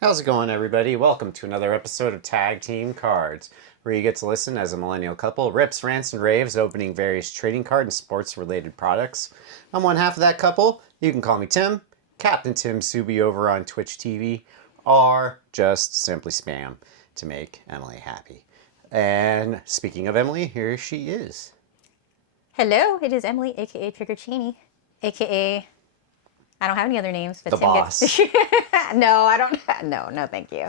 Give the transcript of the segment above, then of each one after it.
How's it going, everybody? Welcome to another episode of Tag Team Cards, where you get to listen as a millennial couple rips, rants, and raves opening various trading card and sports-related products. I'm one half of that couple. You can call me Tim, Captain Tim Subi over on Twitch TV, or just simply spam to make Emily happy. And speaking of Emily, here she is. Hello, it is Emily, aka Triggercini, aka I don't have any other names. But The Tim boss. Gets... No, I don't. No, thank you.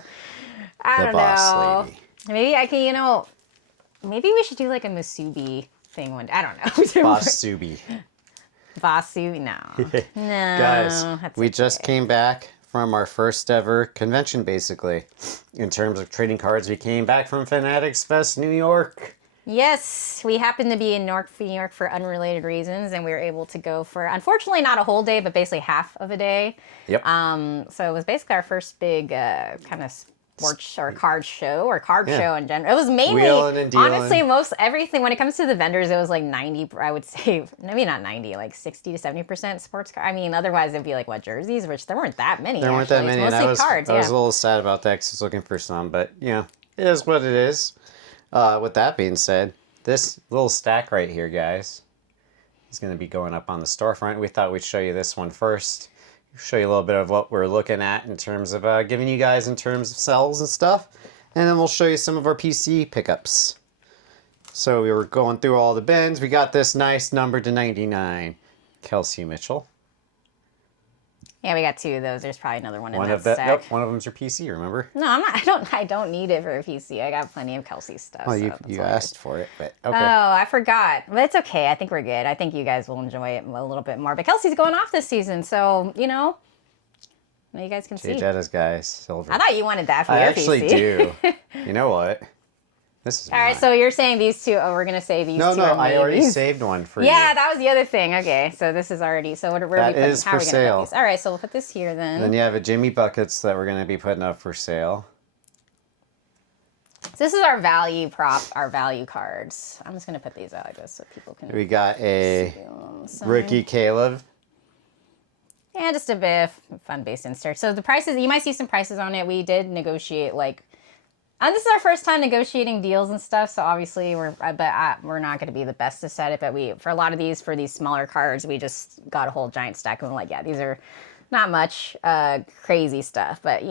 I The don't boss know. lady. Maybe I can. Maybe we should do like a Masubi thing one day. I don't know. Boss Subi. Bossu, no, no. Guys, that's we okay. just came back from our first ever convention, basically. In terms of trading cards, we came back from Fanatics Fest New York. Yes, we happened to be in New York for unrelated reasons, and we were able to go for, unfortunately, not a whole day, but basically half of a day. Yep. So it was basically our first big kind of sports or card show or card show in general. It was mainly, Wheeling and dealing. honestly, most everything. When it comes to the vendors, it was like 90, I would say, maybe not 90, like 60 to 70% sports card. I mean, otherwise it'd be like, what, jerseys? Which there weren't that many, There weren't that actually. many. It's And mostly cards, I was a little sad about that because I was looking for some, but, you know, it is what it is. With that being said, this little stack right here, guys, is going to be going up on the storefront. We thought we'd show you this one first. Show you a little bit of what we're looking at in terms of giving you guys in terms of sells and stuff. And then we'll show you some of our PC pickups. So we were going through all the bins. We got this nice number to 99. Kelsey Mitchell. Yeah, we got two of those. There's probably another one in One that of that. stack. Nope, one of them's your PC. Remember? No, I'm not. I don't need it for a PC. I got plenty of Kelsey stuff. Well, so you that's you all I asked for it, but okay. Oh, I forgot. But it's okay. I think we're good. I think you guys will enjoy it a little bit more. But Kelsey's going off this season, so, now you guys can see. Jay Jetta's guys, silver. I thought you wanted that for I your actually PC. do. You know what? This is All right, mine. so you're saying these two, we're going to say these No, two are I already maybes. saved one for Yeah, you. that was the other thing. Okay, so this is already, so where are we That putting, is how are for we going to sale. put these? All right, so we'll put this here then. Then you have a Jimmy Buckets that we're going to be putting up for sale. So this is our value prop, our value cards. I'm just going to put these out like this so people can We got a see them. So- rookie Caleb. Yeah, just a bit of fun-based insert. So the prices, you might see some prices on it. We did negotiate, and this is our first time negotiating deals and stuff, so obviously we're not going to be the best to set it, but for a lot of these, for these smaller cards, we just got a whole giant stack of them. Yeah, these are not much crazy stuff, but,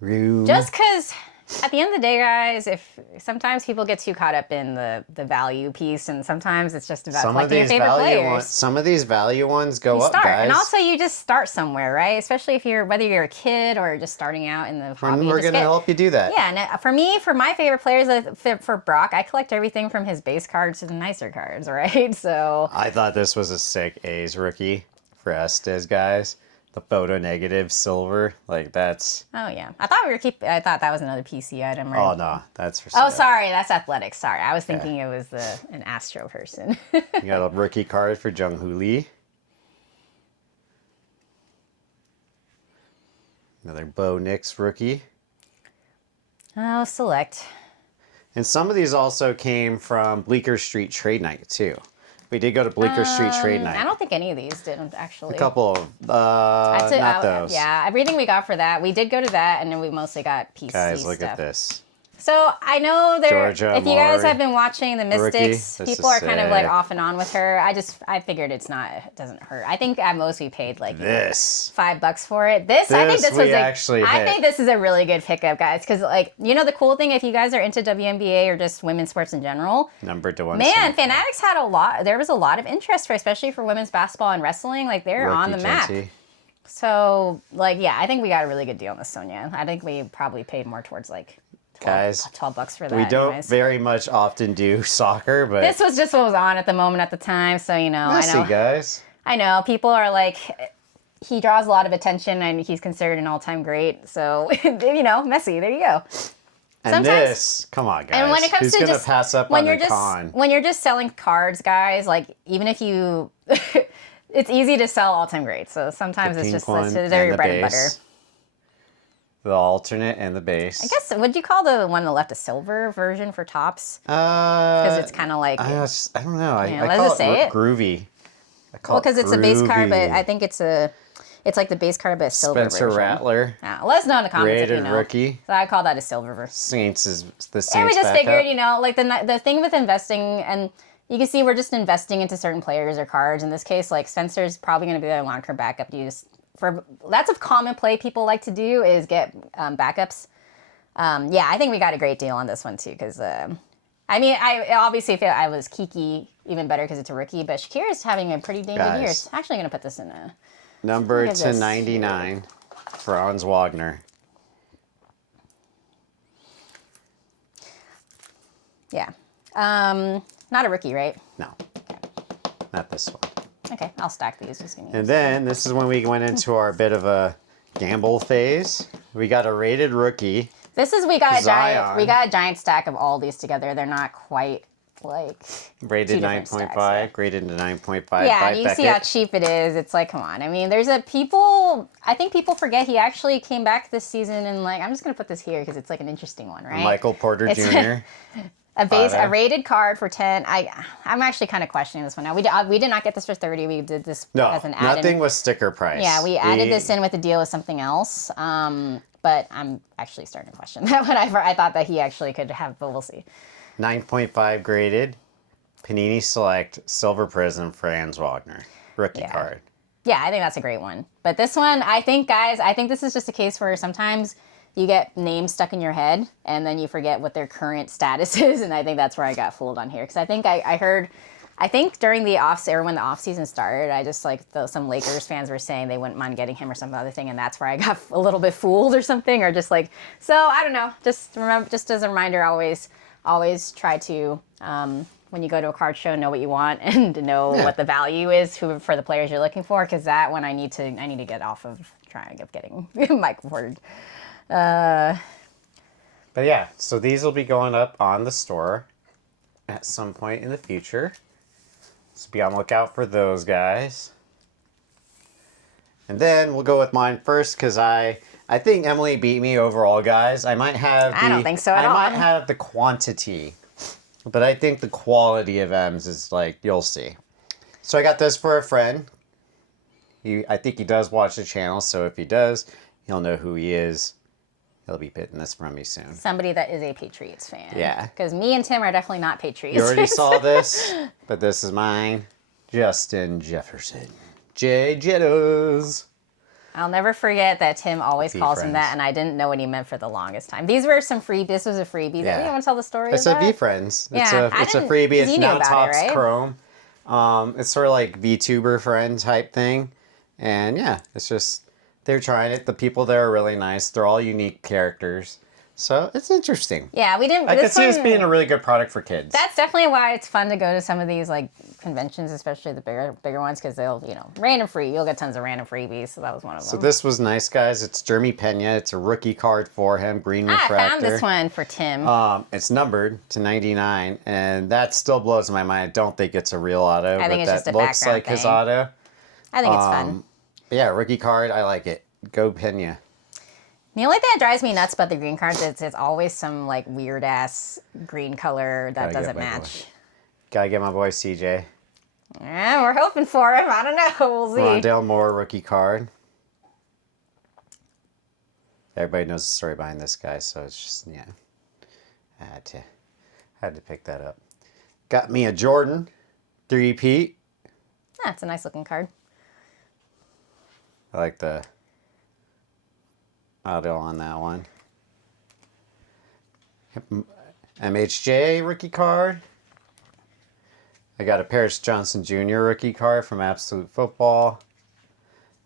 Rue. just because at the end of the day, guys, if sometimes people get too caught up in the value piece, and sometimes it's just about collecting your favorite players. Some of these value ones go up, Start. guys. And also, you just start somewhere, right? Especially if whether you're a kid or just starting out in the hobby. And we're going to help you do that. Yeah, and for my favorite players, for Brock, I collect everything from his base cards to the nicer cards, right? So I thought this was a sick A's rookie for Estes, guys. The photo negative silver, that's. oh yeah, I thought that was another PC item, right? Oh no, that's for sale. Oh, sorry, that's athletics. Sorry, I was thinking it was an Astro person. You got a rookie card for Jung Hoo Lee. Another Bo Nix rookie. Oh, select. And some of these also came from Bleecker Street Trade Night too. We did go to Bleecker Street Trade Night. I don't think any of these didn't actually. A couple of, not those. Yeah, everything we got for that, we did go to that, and then we mostly got PC Guys, look stuff. at this. So I know Georgia if you guys Amari, have been watching the Mystics, rookie. This people is are kind of sick. off and on with her. I figured it doesn't hurt. I think at most we paid This. $5 for it. I think this we was actually I hit. think this is a really good pickup, guys, because the cool thing, if you guys are into WNBA or just women's sports in general, Number to one. man, Fanatics had there was a lot of interest especially for women's basketball and wrestling. They're on the map. So I think we got a really good deal on this, Sonia. I think we probably paid more towards Guys, $12 for that. we don't anyways. very much often do soccer, but This was just what was on at the moment at the time, so I Messi, know. guys. I know people are he draws a lot of attention and he's considered an all-time great. So Messi, there you go. And Sometimes- this, come on, guys. And when it comes Who's to gonna just pass up when on you're the just con? when you're just selling cards, guys, even if you, it's easy to sell all-time greats. So sometimes The it's pink just one they're and your the bread and butter. base. The alternate and the base. I guess would you call the one on the left a silver version for tops? Because it's kind of I don't know. I let's call just say it. groovy. Well, because it's a base card, but I think it's a It's like the base card, but a silver Spencer version. Rattler. Let us know in the comments if you Rated know. rookie. So I call that a silver version. Saints is the Saints And we just backup. figured, like the thing with investing, and you can see we're just investing into certain players or cards. In this case, like Spencer's probably going to be their long-term backup use. That's a common play people like to do is get backups. Yeah, I think we got a great deal on this one too because I obviously feel I was Kiki even better because it's a rookie, but Shakira's having a pretty dang good year. Guys. Actually, going to put this in a Number Look at this. 299, Franz Wagner. yeah. Not a rookie, right? No, not this one. Okay, I'll stack these. Just give me And then this is when we went into our bit of a gamble phase. We got a rated rookie. we got Zion. a giant stack of all these together. They're not quite like Rated two different 9.5, stacks, yeah. graded to 9.5 yeah, by and you Beckett. see how cheap it is. It's like, come on. I mean, I think people forget he actually came back this season and like, I'm just going to put this here because it's like an interesting one, right? Michael Porter It's- Jr. A rated card for 10. I'm actually kind of questioning this one now. We did not get this for 30. We did this No, as an add-in. nothing was sticker price. Yeah, we added this in with a deal with something else. But I'm actually starting to question that one. I thought that he actually could have, but we'll see. 9.5 graded. Panini Select Silver Prism Franz Wagner. Rookie Yeah. card. Yeah, I think that's a great one. But this one, I think this is just a case where sometimes you get names stuck in your head and then you forget what their current status is. And I think that's where I got fooled on here. Because I think I think during the when the off season started, I just like some Lakers fans were saying they wouldn't mind getting him or some other thing. And that's where I got a little bit fooled or something. Or just like, so I don't know. Just remember, just as a reminder, always try to, when you go to a card show, know what you want and to know what the value is for the players you're looking for. Because that one I need to get off of trying of getting Michael Porter. But yeah, so these will be going up on the store at some point in the future. So be on the lookout for those guys. And then we'll go with mine first because I think Emily beat me overall, guys. I might have I don't think so at all. I might have the quantity, but I think the quality of M's is like, you'll see. So I got this for a friend. I think he does watch the channel, so if he does, he'll know who he is. He'll be getting this from me soon. Somebody that is a Patriots fan. Yeah. Because me and Tim are definitely not Patriots. You already saw this, but this is mine. Justin Jefferson. J. Jettos. I'll never forget that Tim always calls him that, and I didn't know what he meant for the longest time. These were some freebies. This was a freebie. Yeah. You want to tell the story It's of a that? V-Friends. Yeah, It's a freebie. It's you knew now about it, Topps right? Chrome. It's sort of like VTuber friend type thing. And yeah, it's just, they're trying it. The people there are really nice. They're all unique characters. So it's interesting. Yeah, we didn't. I could this see this one- being a really good product for kids. That's definitely why it's fun to go to some of these like conventions, especially the bigger ones, because they'll random free. You'll get tons of random freebies. So that was one of them. So this was nice, guys. It's Jeremy Pena. It's a rookie card for him. Green I refractor. found this one for Tim. It's numbered to 99, and that still blows my mind. I don't think it's a real auto, I think it's that just a looks background like his thing. auto. I think it's fun. But yeah, rookie card. I like it. Go Pena. The only thing that drives me nuts about the green cards is it's always some like weird ass green color that Gotta get doesn't my match. Gotta get my boy CJ. Yeah, we're hoping for him. I don't know. We'll see. Rondale Moore rookie card. Everybody knows the story behind this guy, so it's just I had to pick that up. Got me a Jordan 3-peat. That's a nice looking card. I like the auto on that one. MHJ rookie card. I got a Paris Johnson Jr. rookie card from Absolute Football.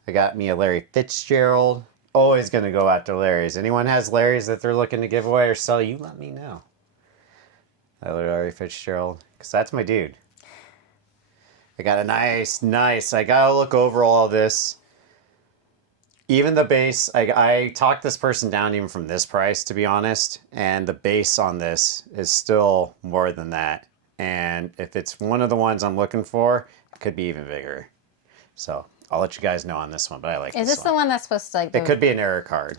I got me a Larry Fitzgerald. Always going to go after Larry's. Anyone has Larry's that they're looking to give away or sell, you let me know. I love Larry Fitzgerald, because that's my dude. I got a nice. I got to look over all of this. Even the base, I talked this person down even from this price, to be honest. And the base on this is still more than that. And if it's one of the ones I'm looking for, it could be even bigger. So I'll let you guys know on this one, but I like this one. Is this the one that's supposed to like... It could be an error card.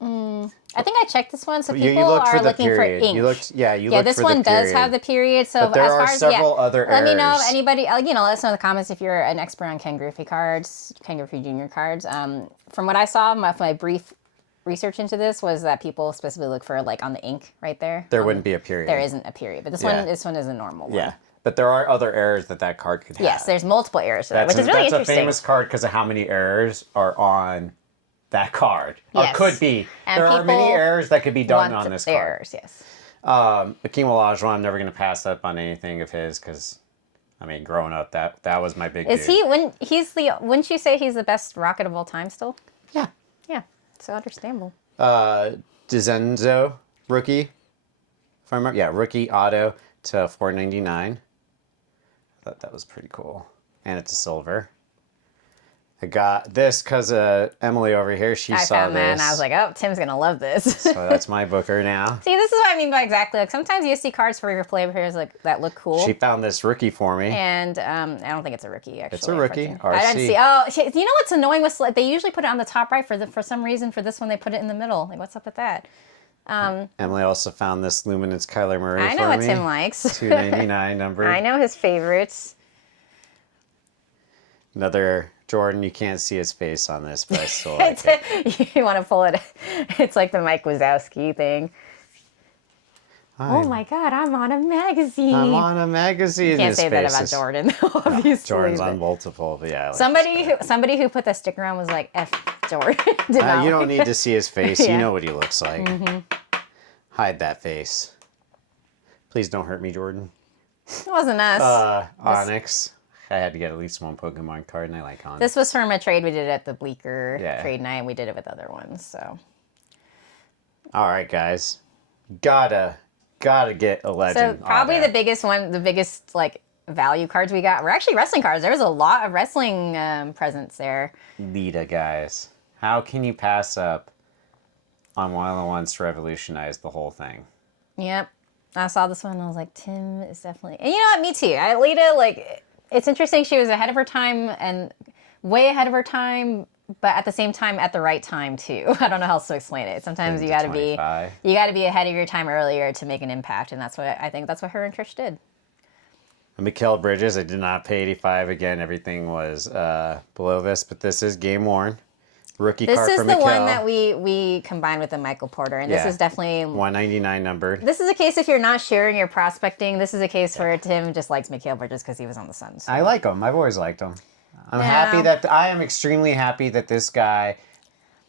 I I think I checked this one, so You people looked are for the looking period. for ink. You looked, yeah, you Yeah, looked this for one the does period. have the period. So But there as are far as several other let me know if errors. anybody, let us know in the comments if you're an expert on Ken Griffey cards, Ken Griffey Jr. cards. From what I saw, my brief research into this was that people specifically look for like on the ink right there. There wouldn't be a period. There isn't a period, but this one is a normal one. Yeah, but there are other errors that card could have. Yes, there's multiple errors to that, which is really that's interesting. That's a famous card because of how many errors are on that card. Yes. Or could be. And there are many people errors that could be done on this card. Errors, yes. Akeem Olajuwon, I'm never going to pass up on anything of his because, I mean, growing up, that was my big Is dude. wouldn't you say he's the best Rocket of all time still? Yeah. Yeah, so understandable. DeZenzo, rookie. If I remember, yeah, rookie auto to $4.99. I thought that was pretty cool. And it's a silver. I got this because Emily over here, she I saw found that this. and I was like, oh, Tim's going to love this. So that's my booker now. See, this is what I mean by exactly. Like sometimes you see cards for your flavor players like that look cool. She found this rookie for me. And I don't think it's a rookie, actually. It's a rookie. RC. I didn't see. Oh, you know what's annoying with they usually put it on the top right for some reason. For this one, they put it in the middle. Like, what's up with that? Emily also found this Luminance Kyler Murray I know for what me. Tim likes. $2.99 number. I know his favorites. Another Jordan. You can't see his face on this, but I still like it. You want to pull it. It's like the Mike Wazowski thing. Oh my God, I'm on a magazine. I'm on a magazine. You can't say that about Jordan, obviously. Jordan's on multiple, but yeah. Somebody who put that sticker on was like, F Jordan. You don't need to see his face. Yeah. You know what he looks like. Hide that face. Please don't hurt me, Jordan. It wasn't us. Onyx. I had to get at least one Pokemon card, and I like Onyx. This was from a trade we did at the Bleecker trade night, and we did it with other ones. So, all right, guys, gotta get a legend. So probably the biggest one, the biggest like value cards we got were actually wrestling cards. There was a lot of wrestling presents there. Lita, guys, how can you pass up on one of the ones to revolutionize the whole thing? Yep, I saw this one. And I was like, Tim is definitely, and you know what? Me too. Lita, like, it's interesting. She was ahead of her time and way ahead of her time, but at the same time, at the right time too. I don't know how else to explain it. Sometimes you got to be ahead of your time earlier to make an impact, and that's what her interest did. Mikal Bridges, I did not pay $85 again. Everything was below this, but this is game worn. Rookie card for Mikal. This is the one that we combined with the Michael Porter, and this is definitely $199 numbered. This is a case if you're not sharing your prospecting. This is a case where Tim just likes Mikal Bridges because he was on the Suns. I like him. I've always liked him. I am extremely happy that this guy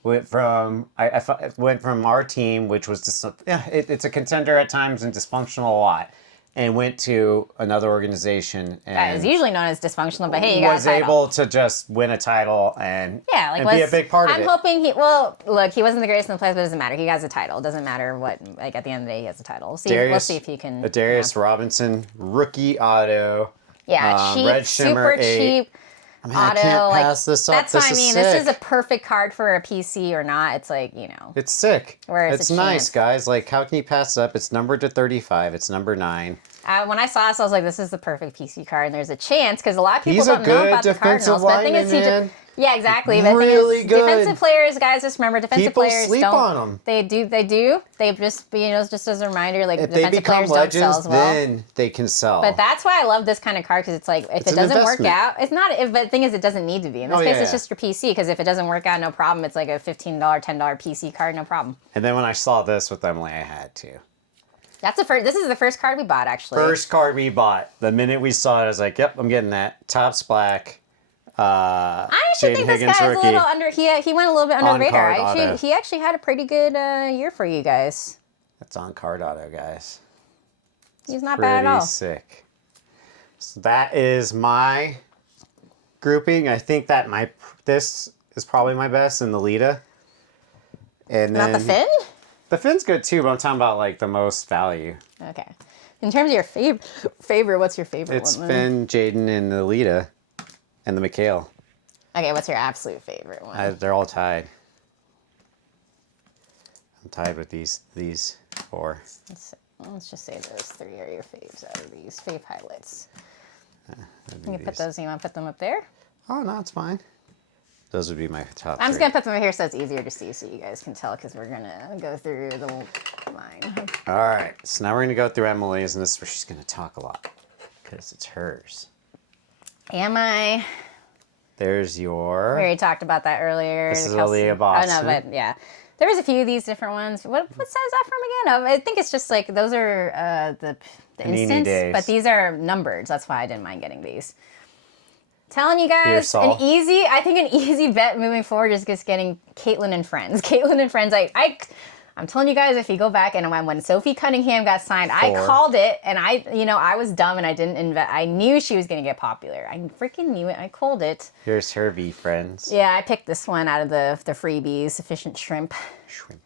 went from our team, which was it's a contender at times and dysfunctional a lot, and went to another organization and that is usually known as dysfunctional. But hey, you got a title. Was able to just win a title and be a big part of it. I'm hoping he wasn't the greatest in the place, but it doesn't matter. He has a title. It doesn't matter what. Like at the end of the day, he has a title. We'll see if he can. Darius Robinson rookie auto. Yeah, cheap, Red Shimmer super cheap. I mean, I can't pass this up. That's what I mean. This is a perfect card for a PC or not. It's like, It's sick. It's nice, guys. Like, how can you pass it up? It's numbered to 35. It's number 9. When I saw this, I was like, this is the perfect PC card, and there's a chance, because a lot of people don't know about the Cardinals. But the thing is, yeah, exactly. But really good. Defensive players, guys, just remember, defensive players sleep on them. They do. They just, just as a reminder, like, if defensive players don't sell as well. Then they can sell. But that's why I love this kind of card, because it's like, if it doesn't work out, it's not, but the thing is, it doesn't need to be. In this case, it's just your PC, because if it doesn't work out, no problem. It's like a $15, $10 PC card, no problem. And then when I saw this with Emily, I had to. This is the first card we bought, actually. First card we bought. The minute we saw it, I was like, yep, I'm getting that. Topps black. I actually think this guy is a little under. He went a little bit under the radar. He actually had a pretty good year for you guys. That's on card auto, guys. He's not bad at all. Pretty sick. So that is my grouping. I think that this is probably my best in the Lita. And then not the Finn? The Finn's good too, but I'm talking about like the most value. Okay. In terms of your favorite, what's your favorite it's one? It's Finn, Jaden, and the Lita. And the Mikal. Okay, what's your absolute favorite one? They're all tied. I'm tied with these 4. Let's just say those 3 are your faves out of these fave highlights. You want to put them up there? Oh, no, it's fine. Those would be my top I'm just three. gonna put them over here so it's easier to see, so you guys can tell, because we're gonna go through the line. All right, so now we're gonna go through Emily's, and this is where she's gonna talk a lot because it's hers. Am I? There's We your. already talked about that earlier. This the is Kelsey- Aaliyah Oh Boston. no, but yeah, there was a few of these different ones. What size is that from again? I think it's just like those are the Panini instants, Days. but these are numbered. So that's why I didn't mind getting these. Telling you Here, guys, Saul. I think an easy bet moving forward is just getting Caitlin and Friends. Caitlin and Friends, I'm telling you guys, if you go back and when Sophie Cunningham got signed, I Four. called it, and I was dumb and I didn't invest. I knew she was gonna get popular. I freaking knew it. I called it. Here's her V friends. Yeah, I picked this one out of the freebies. Sufficient Shrimp. Shrimp.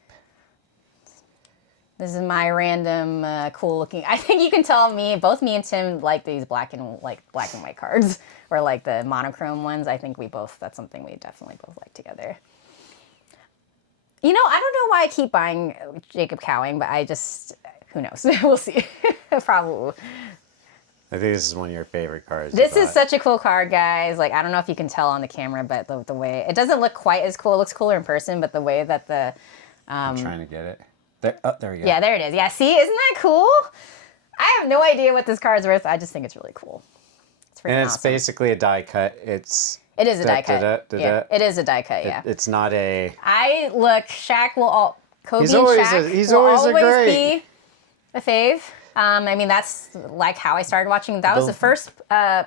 This is my random cool looking. I think you can tell both me and Tim like these black and white cards, or like the monochrome ones. I think that's something we definitely both like together. I don't know why I keep buying Jacob Cowing, but who knows? We'll see. Probably. I think this is one of your favorite cards. This is such a cool card, guys. Like, I don't know if you can tell on the camera, but the way it doesn't look quite as cool. It looks cooler in person, but the way that I'm trying to get it. There we go. yeah, there it is. Yeah, see, isn't that cool? I have no idea what this card's worth. I just think it's really cool. It's freaking And it's awesome. basically a die cut. It is a die cut. Yeah, it is a die cut. Yeah. It's not a. Shaq will Kobe He's and always Shaq he's will always a always great. be a fave. I mean, that's like how I started watching. That was the first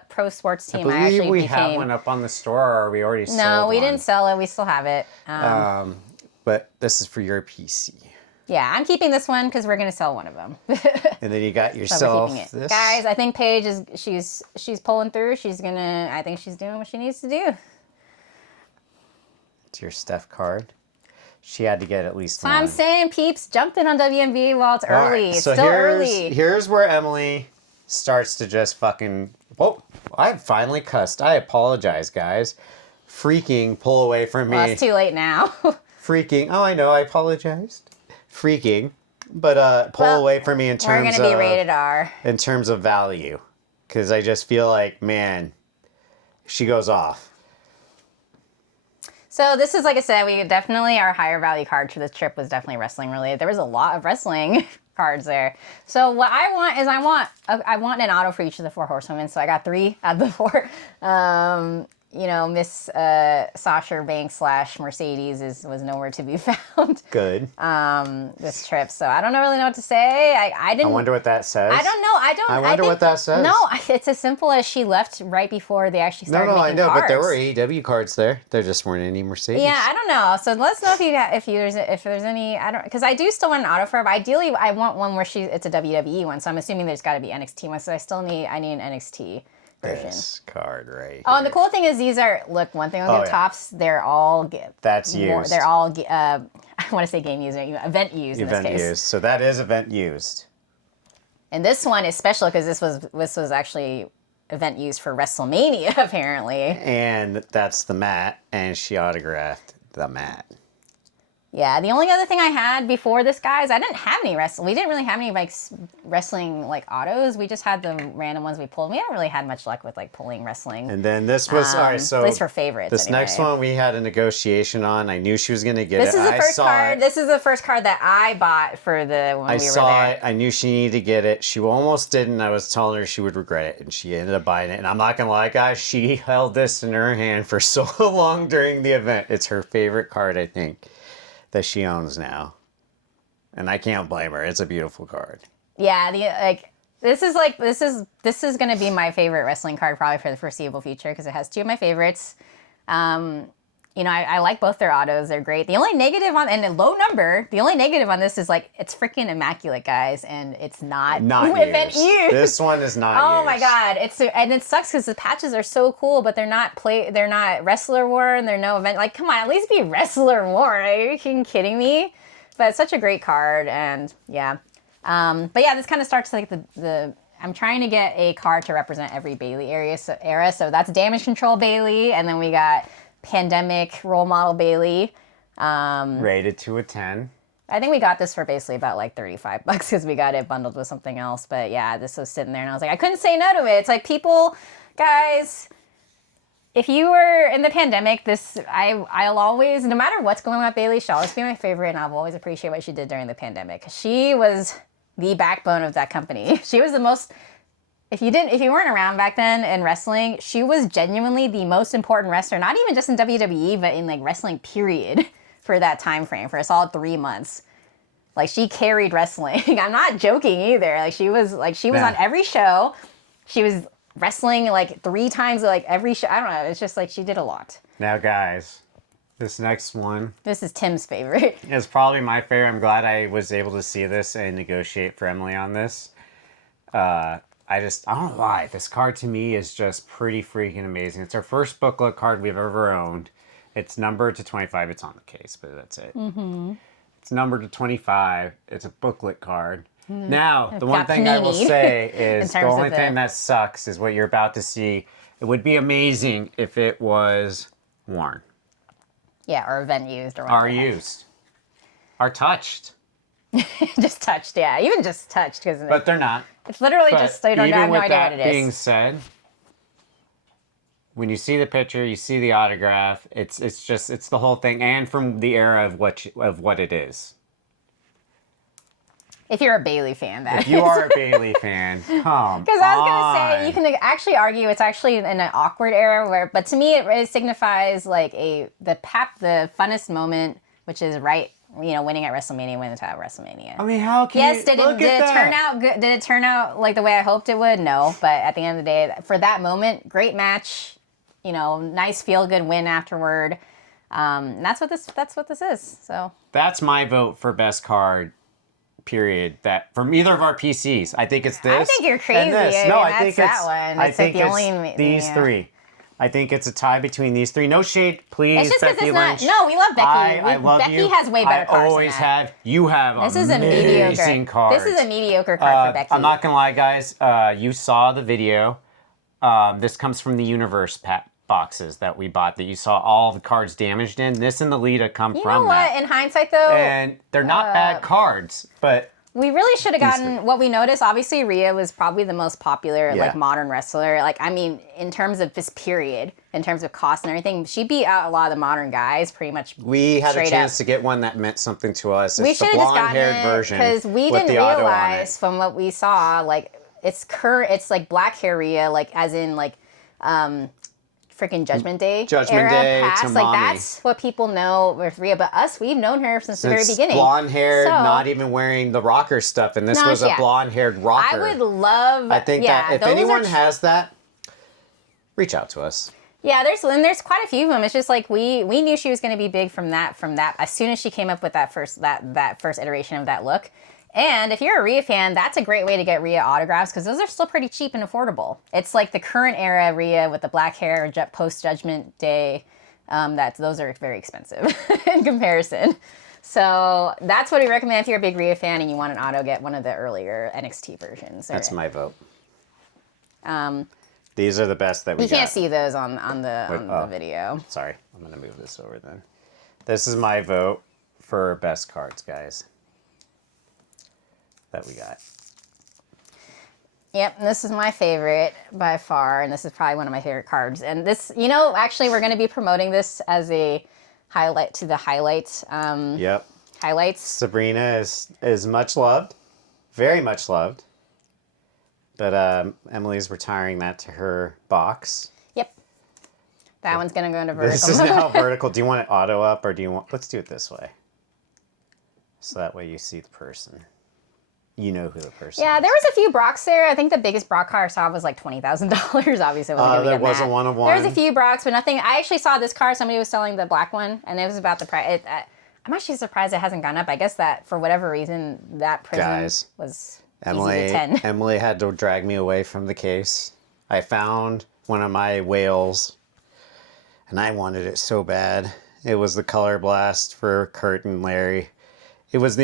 pro sports team I I believe actually we became. have one up on the store, or are we already sold No, we one? didn't sell it. We still have it. But this is for your PC. Yeah, I'm keeping this one because we're gonna sell one of them. And then you got So we're yourself keeping it. this. Guys, I think Paige she's pulling through. I think she's doing what she needs to do. It's your Steph card. She had to get at least So one. I'm saying, peeps, jump in on WMV while it's All right, early. It's so still here's, early. Here's where Emily starts to just fucking. Whoa! I finally cussed. I apologize, guys. Freaking pull away from me. Well, it's too late now. Freaking. Oh, I know. I apologized. Freaking. But pull Well, away from me in We're terms gonna be of rated R. in terms of value, because I just feel like, man, she goes off. So this is, like I said, our higher value card for this trip was definitely wrestling related. There was a lot of wrestling cards there. So what I want is I want an auto for each of the 4 horsewomen. So I got 3 out of the 4. Miss Sasha Banks / Mercedes was nowhere to be found. Good. This trip. So I don't really know what to say. I didn't. I wonder what that says. I don't know. I wonder what that says. No, it's as simple as she left right before they actually No, started I making know, cards. but there were AEW cards there. There just weren't any Mercedes. Yeah, I don't know. So let us know if there's any. I don't, because I do still want an auto for her. But ideally, I want one where it's a WWE one. So I'm assuming there's got to be NXT one. So I need an NXT version. This card right. Oh, and the cool thing is these are one thing on the yeah. tops. They're all That's used. They're all I want to say game used, event used in this Event case. used. So that is event used. And this one is special because this was actually event used for WrestleMania apparently. And that's the mat, and she autographed the mat. Yeah, the only other thing I had before this, guys, I didn't have any wrestling. We didn't really have any wrestling autos. We just had the random ones we pulled. We haven't really had much luck with pulling wrestling. And then this was all right. So at least for favorites. This anyway. next one we had a negotiation on. I knew she was gonna get This it. is the I first saw card. it. This is the first card that I bought for when I we were saw there. it. I knew she needed to get it. She almost didn't. I was telling her she would regret it, and she ended up buying it. And I'm not gonna lie, guys. She held this in her hand for so long during the event. It's her favorite card, I think, that she owns now, and I can't blame her. It's a beautiful card. Yeah, this is gonna be my favorite wrestling card probably for the foreseeable future because it has 2 of my favorites. I like both their autos. They're great. The only negative and a low number. The only negative on this is it's freaking immaculate, guys, and it's not event used. This one is not. Oh used. my god, and it sucks because the patches are so cool, but they're not wrestler worn. They're no event. Come on, at least be wrestler worn. Are you kidding me? But it's such a great card, and yeah. But yeah, this kind of starts the. I'm trying to get a card to represent every Bailey era. So that's Damage Control Bailey, and then we got Pandemic Role Model Bailey. Rated to a 10. I think we got this for basically about $35 because we got it bundled with something else. But yeah, this was sitting there and I was like, I couldn't say no to it. It's people, guys, If you were in the pandemic, I'll always, no matter what's going on with Bailey, she'll always be my favorite, and I'll always appreciate what she did during the pandemic. She was the backbone of that company. She was the most. If you weren't around back then in wrestling, she was genuinely the most important wrestler, not even just in WWE, but in like wrestling period for that time frame, for a solid 3 months. Like, she carried wrestling. I'm not joking either. Like, she was on every show. She was wrestling like 3 times, like every show. I don't know. It's just like she did a lot. Now, guys, this next one. This is Tim's favorite. It's probably my favorite. I'm glad I was able to see this and negotiate for Emily on this. I don't know why. This card to me is just pretty freaking amazing. It's our first booklet card we've ever owned. It's numbered to 25. It's on the case, but that's it. Mm-hmm. It's numbered to 25. It's a booklet card. Mm-hmm. Now, the one thing I will say is the only thing that sucks is what you're about to see. It would be amazing if it was worn. Yeah, or event used. Or used. Or touched. Just touched, yeah. Even just touched. But they're not. It's literally just, they don't have no idea what it is. That being said, when you see the picture, you see the autograph, it's the whole thing, and from the era of what it is. If you're a Bailey fan, that if you are a Bailey fan, come Because I was going to say, you can actually argue it's actually in an awkward era, but to me it signifies like the funnest moment, which is winning at WrestleMania, winning the title at WrestleMania. I mean, how can yes, did it turn out good? Did it turn out like the way I hoped it would? No, but at the end of the day, for that moment, great match, nice feel-good win afterward. That's what this is. So that's my vote for best card. Period. That from either of our PCs, I think it's this. I think you're crazy. I think that's that one. I think it's these three. I think it's a tie between these three. No shade, please. It's just Becky it's Lynch. No, we love Becky. I love Becky you. has way better cards. I always have. You have this amazing cards. This is a mediocre card for Becky. I'm not gonna lie, guys. You saw the video. This comes from the Universe boxes that we bought that you saw all the cards damaged in. This and the Lita come from that. You know what? In hindsight, though, and they're not bad cards, but. We really should have gotten what we noticed. Obviously, Rhea was probably the most popular modern wrestler. In terms of this period, in terms of cost and everything, she beat out a lot of the modern guys pretty much. We had a chance to get one that meant something to us. We it's the should have just gotten blonde-haired version because we didn't realize from what we saw, like it's like black hair Rhea, like as in like freaking Judgment Day past. To like mommy. That's what people know with Rhea. But us, we've known her since the very beginning. Blonde-haired, not even wearing the rocker stuff, and this was a blonde-haired rocker. I would love. I think that if anyone has that, reach out to us. Yeah, there's quite a few of them. It's just like we knew she was going to be big from that. As soon as she came up with that first iteration of that look. And if you're a Rhea fan, that's a great way to get Rhea autographs because those are still pretty cheap and affordable. It's like the current era Rhea with the black hair post Judgment Day. Those are very expensive in comparison. So that's what we recommend if you're a big Rhea fan and you want an auto. Get one of the earlier NXT versions. That's my vote. These are the best that we got. You can't see those on the video. Sorry, I'm gonna move this over then. This is my vote for best cards, guys. That we got. Yep, this is my favorite by far, and this is probably one of my favorite cards. And this, actually, we're going to be promoting this as a highlight to the highlights. Yep. Highlights. Sabrina is much loved, very much loved. But Emily's retiring that to her box. Yep. That one's going to go into vertical. This is now vertical. Do you want it auto up, or do you want? Let's do it this way. So that way you see the person. You know who the person is. Yeah, there was a few Brocks there. I think the biggest Brock card I saw was like $20,000. Obviously, there was a one-of-one. There was a few Brocks, but nothing. I actually saw this card. Somebody was selling the black one, and it was about the price. I'm actually surprised it hasn't gone up. I guess that for whatever reason, that prism was easy to 10. Emily had to drag me away from the case. I found one of my whales, and I wanted it so bad. It was the Color Blast for Kurt and Larry. It was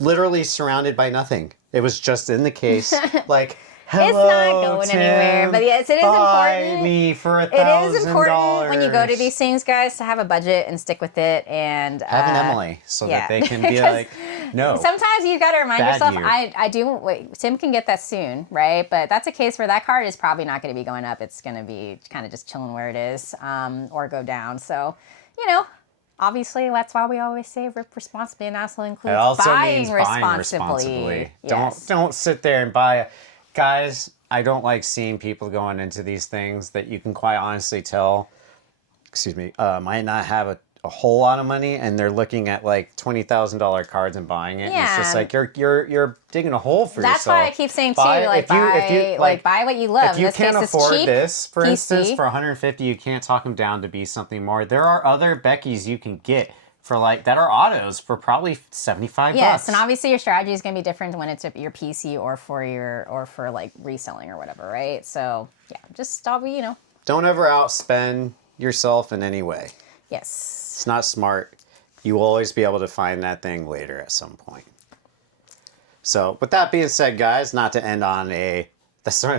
literally surrounded by nothing. It was just in the case, like, hello, it's not going Tim, anywhere, but yes, it is important. Buy me for $1,000. It is important when you go to these things, guys, to have a budget and stick with it and have an Emily so that they can be like, No. Sometimes you got to remind Bad yourself, year. I do, wait, Tim can get that soon, right? But that's a case where that card is probably not going to be going up. It's going to be kind of just chilling where it is, or go down. So, obviously that's why we always say rip responsibly, and also includes It also buying means responsibly. buying responsibly. Yes. Don't sit there and buy. Guys, I don't like seeing people going into these things that you can quite honestly tell, might not have a whole lot of money, and they're looking at like $20,000 cards and buying it. And it's just like you're digging a hole for That's yourself. why I keep saying too, Buy what you love. If you In this can't case, it's afford cheap, this, for PC. instance, for 150, you can't talk them down to be something more. There are other Beckys you can get for that are autos for probably $75. Yes, and obviously your strategy is going to be different when it's your PC or for like reselling or whatever, right? So yeah, just Don't ever outspend yourself in any way. Yes. It's not smart. You will always be able to find that thing later at some point. So, with that being said, guys, not to end on a sort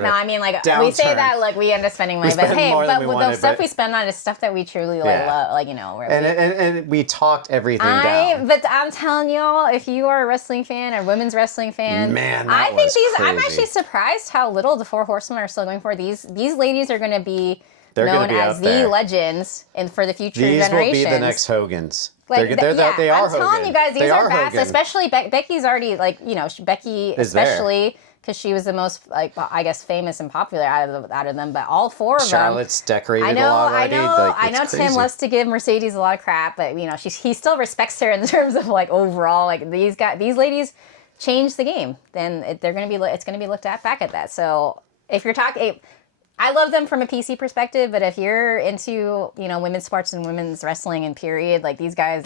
of No, I mean, like, downturn. we say that like we end up spending money, but spend hey, more than but we with wanted, the stuff but- we spend on is stuff that we truly Yeah. love, and we talked everything down. But I'm telling y'all, if you are a wrestling fan, a women's wrestling fan, Man, that I think was I'm crazy. actually surprised how little the Four Horsemen are still going for. These ladies are going to be They're gonna known be as out the there. legends and for the future These generations. will be the next Hogans. Like, they are I'm telling Hogan. you guys, these They are fast. Hogan. Especially Becky's already Becky, Is there. especially because she was the most I guess famous and popular out of them. But all four of them. Charlotte's decorated I know, a lot already. I know. Tim loves to give Mercedes a lot of crap, but he still respects her in terms of overall these ladies changed the game. Then it's gonna be looked at back at that. So if you're talking. I love them from a PC perspective, but if you're into, women's sports and women's wrestling and period, these guys,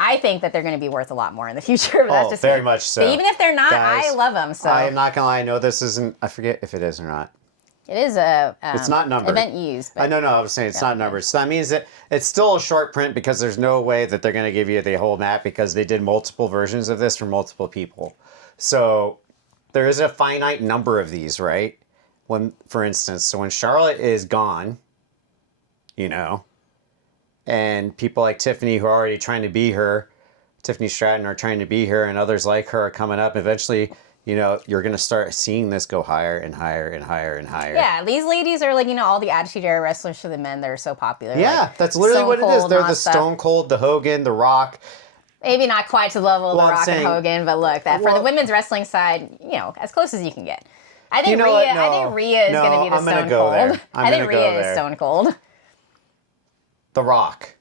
I think that they're gonna be worth a lot more in the future. But that's just very me. much so. But even if they're not, Guys, I love them. So I am not gonna lie. I know this isn't. I forget if it is or not. it is a. It's not numbered. Event used. I know. I was saying it's not numbered. So that means that it's still a short print because there's no way that they're gonna give you the whole map because they did multiple versions of this for multiple people. So there is a finite number of these, right? For instance, when Charlotte is gone, and people like Tiffany who are already trying to be her, Tiffany Stratton are trying to be her, and others like her are coming up. Eventually, you're going to start seeing this go higher and higher and higher and higher. Yeah, these ladies are all the Attitude Era wrestlers for the men that are so popular. Yeah, that's literally what it is. Cold, They're all the that stuff. Stone Cold, the Hogan, the Rock. Maybe not quite to the level of Well, the I'm Rock saying- and Hogan, but look, for the women's wrestling side, as close as you can get. I think know what? Rhea. I No. think Rhea is No, going to be the I'm gonna Stone go Cold. there. I think gonna go Rhea is there. Stone Cold. The Rock.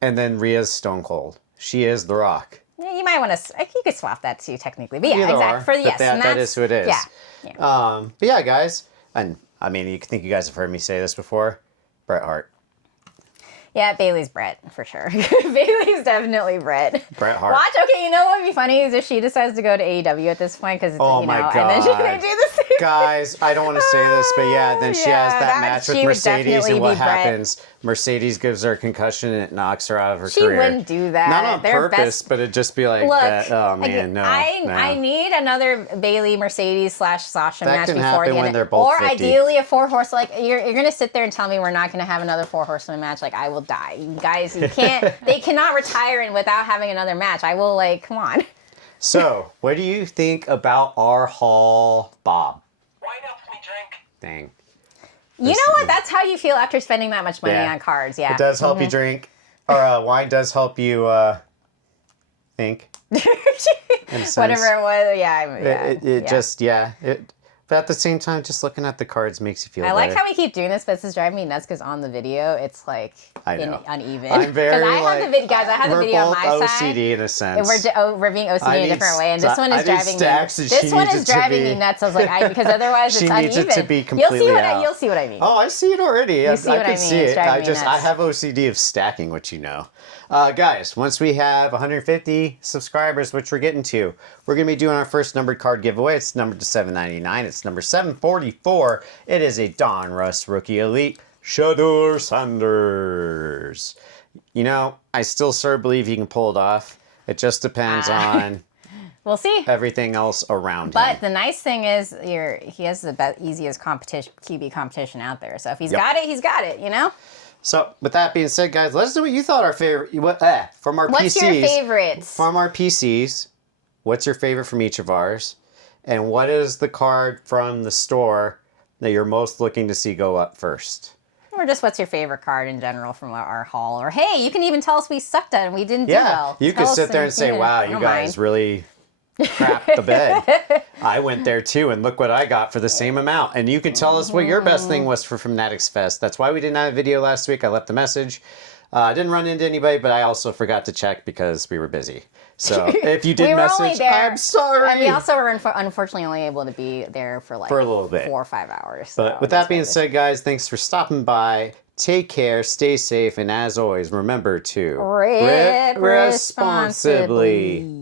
And then Rhea's Stone Cold. She is the Rock. Yeah, you might want to. You could swap that too, technically. But yeah, Either exactly. or, For but yes, and that is who it is. Yeah. But yeah, guys, and I mean, you think you guys have heard me say this before. Bret Hart. Yeah, Bailey's Brett for sure. Bailey's definitely Brett. Bret Hart. Watch. Okay, you know what would be funny is if she decides to go to AEW at this point because Oh my and then she God. can do the same. Guys, I don't want to say this, but yeah, then she has Yeah, that match she with would Mercedes, definitely and what be Bret. happens? Mercedes gives her a concussion, and it knocks her out of her She career. wouldn't do that. Not on They're purpose, best- but it'd just be like Look, that. Oh man, again, no. I need another Bailey Mercedes / Sasha That match can before happen the when end. they're both Or 50. ideally a 4 horse. You're gonna sit there and tell me we're not gonna have another 4 horseman match. I will die. You guys, you can't. They cannot retire without having another match. I will come on. So, what do you think about our haul, Bob? Wine helps me drink. Dang. You know what? That's how you feel after spending that much money Yeah. on cards. Yeah. It does help you drink, or wine does help you think. In a sense. Whatever it was. Yeah. It just, but at the same time, just looking at the cards makes you feel I like better. how we keep doing this, but this is driving me nuts because on the video, it's I know. uneven. I'm very, 'Cause I have the video, guys. I have the we're video on both my OCD side. in a sense. We're being OCD I in a need different way, and this one I is need driving me. stacks and This she one needs is it to driving be- me nuts. I was like, because otherwise She it's needs uneven. it to be completely out. You'll see what I mean. Oh, I see it already. You see what I can mean. see It's it. driving I me just, I nuts. have OCD of stacking what you know. Guys, once we have 150 subscribers, which we're getting to, we're going to be doing our first numbered card giveaway. It's numbered to 799. It's number 744. It is a Don Russ Rookie Elite Shador Sanders. I still sort of believe he can pull it off. It just depends on We'll see. everything else around him. But the nice thing is, he has the easiest QB competition out there. So if he's got it, he's got it. So, with that being said, guys, let us know what you thought from our What's PCs. your favorites? From our PCs, what's your favorite from each of ours? And what is the card from the store that you're most looking to see go up first? Or just what's your favorite card in general from our haul? Or hey, you can even tell us we sucked at it and we didn't do well. You Tell could us sit there and say, wow, you guys really crapped the bed. I went there too, and look what I got for the same amount. And you can tell us what your best thing was for Fanatics Fest. That's why we didn't have a video last week. I left a message. I didn't run into anybody, but I also forgot to check because we were busy. So if you did we were message, only there, I'm sorry. And we also were unfortunately only able to be there for like for a little bit, 4 or 5 hours. But with that being said, guys, thanks for stopping by. Take care, stay safe, and as always, remember to rip responsibly.